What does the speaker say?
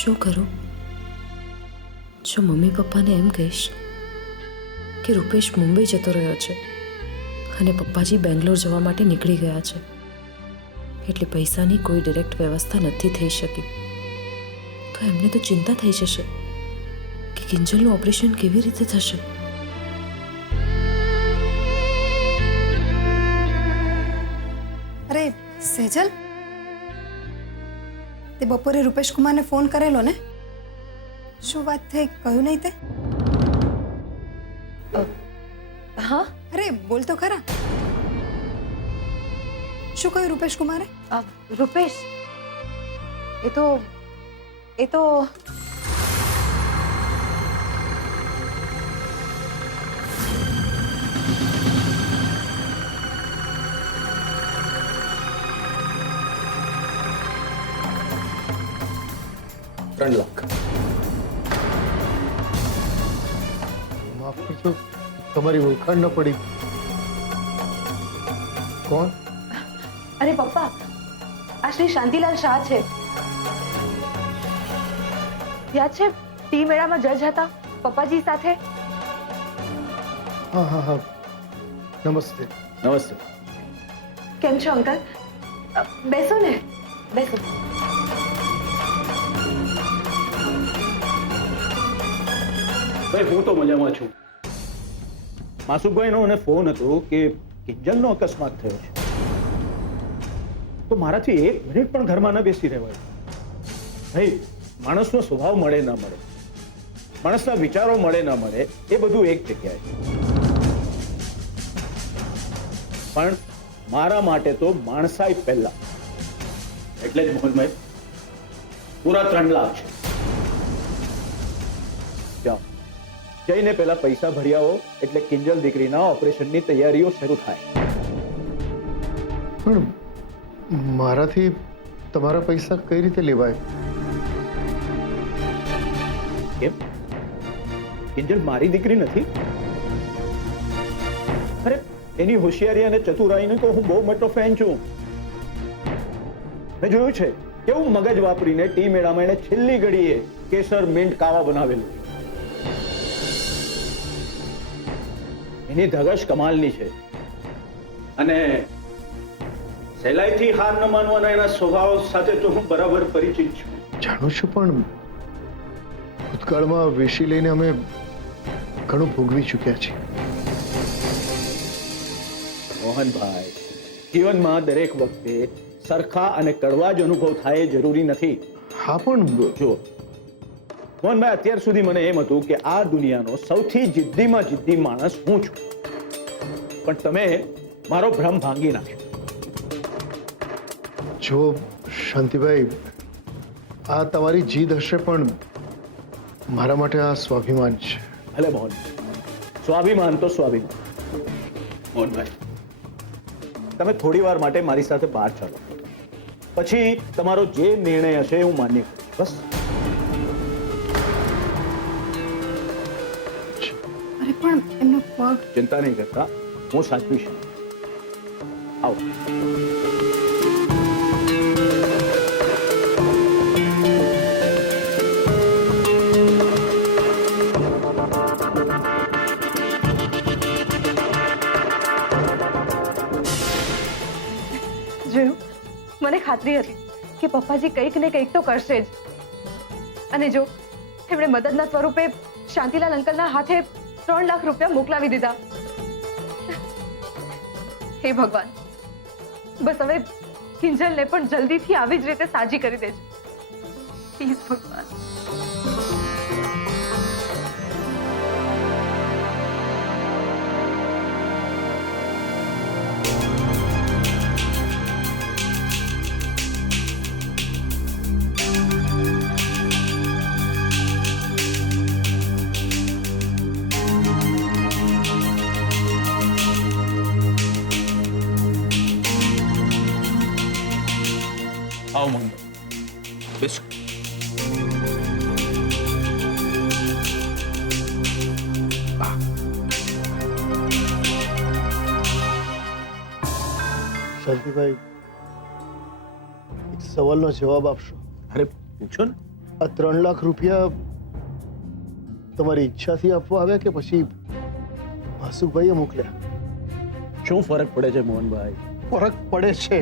શું કરું? જો મમ્મી પપ્પાને એમ કહીશ કે રૂપેશ મુંબઈ જતો રહ્યો છે અને પપ્પાજી બેંગ્લોર જવા માટે નીકળી ગયા છે, એટલે પૈસાની કોઈ ડિરેક્ટ વ્યવસ્થા નથી થઈ શકી, તો એમને તો ચિંતા થઈ જશે કે કિંજલનું ઓપરેશન કેવી રીતે થશે. અરે સેજલ, તે બપોરે રૂપેશ કુમારને ફોન કરેલો ને? શું વાત થઈ, કહ્યું નહીં તે? હા. અરે બોલ તો ખરા, શું કહ્યું રૂપેશ કુમારે? રૂપેશ એ તો 3 લાખ. માફ કરજો, તમારી ઓળખાણ ન પડી. કોણ? અરે પપ્પા, આ શ્રી શાંતિલાલ શાહ છે. યાદ છે ટી મેળામાં જજ હતા પપ્પાજી સાથે? હા હા હા, નમસ્તે. નમસ્તે. કેમ છો અંકલ? બેસો ને, બેસો. ભાઈ હું તો મજામાં છું. માસુભાઈનો મને ફોન હતો કે કિંજલનો અકસ્માત થયો છે, તો મારાથી 1 મિનિટ પણ ઘરમાં ન બેસી રહેવાય. ભાઈ માણસનો સ્વભાવ મળે ન મળે, માણસના વિચારો મળે ન મળે, એ બધું એક જગ્યાએ. પણ મારા માટે તો માણસાઈ પહેલા. એટલે જ મોહનભાઈ પૂરા 3 લાખ છે. જાઓ, જઈને પેલા પૈસા ભરી આવો, એટલે કિંજલ દીકરીના ઓપરેશનની તૈયારીઓ શરૂ થાય. પણ મારાથી તમારા પૈસા કઈ રીતે લેવાય? કેમ? કિંજલ મારી દીકરી નથી? અરે એની હોશિયારી અને ચતુરાઈનો તો હું બહુ મોટો ફેન છું. મેં જોયું છે કેવું મગજ વાપરીને ટી મેળામાં એને છેલ્લી ઘડીએ કેસર મિન્ટ કાવા બનાવેલું. એની ધગશ કમાલની છે, અને સહેલાઈથી હાર ન માનવાના એના સ્વભાવ સાથે તો હું બરાબર પરિચિત છું. જાણું છું, પણ ભૂતકાળમાં વેશી લઈને અમે ઘણું ભોગવી ચૂક્યા છીએ. મોહનભાઈ, જીવનમાં દરેક વખતે સરખા અને કડવા જ અનુભવ થાય એ જરૂરી નથી. હા પણ જો મોહનભાઈ, અત્યાર સુધી મને એમ હતું કે આ દુનિયાનો સૌથી જિદ્દીમાં જિદ્દી માણસ હું છું, પણ તમે મારો ભ્રમ ભાંગી નાખ્યો. જો શાંતિભાઈ, આ તમારી જીદ હશે, પણ મારા માટે આ સ્વાભિમાન છે. ભલે મોહન, સ્વાભિમાન તો સ્વાભિમાન. મોહનભાઈ, તમે થોડી વાર માટે મારી સાથે બહાર ચાલો, પછી તમારો જે નિર્ણય હશે હું માન્ય કરીશ. બસ. અરે પણ એમનો પગ. ચિંતા નહીં કરતા, હું સાચવીશ. આવો. જોયું, મને ખાતરી હતી કે પપ્પાજી કંઈક ને કંઈક તો કરશે જ. અને જો એમણે મદદના સ્વરૂપે શાંતિલાલ અંકલના હાથે 3 લાખ રૂપિયા મોકલાવી દીધા. હે ભગવાન, બસ હવે કિંજલને પણ જલ્દીથી આવી જ રીતે સાજી કરી દેજો, પ્લીઝ ભગવાન. આવો મોહન, બેસો. શાંતિભાઈ, એક સવાલનો જવાબ આપશો? અરે પૂછો ને. આ 3 લાખ રૂપિયા તમારી ઈચ્છાથી આપવા આવ્યા કે પછી માસુકભાઈએ મોકલ્યા? શું ફરક પડે છે મોહનભાઈ? ફરક પડે છે.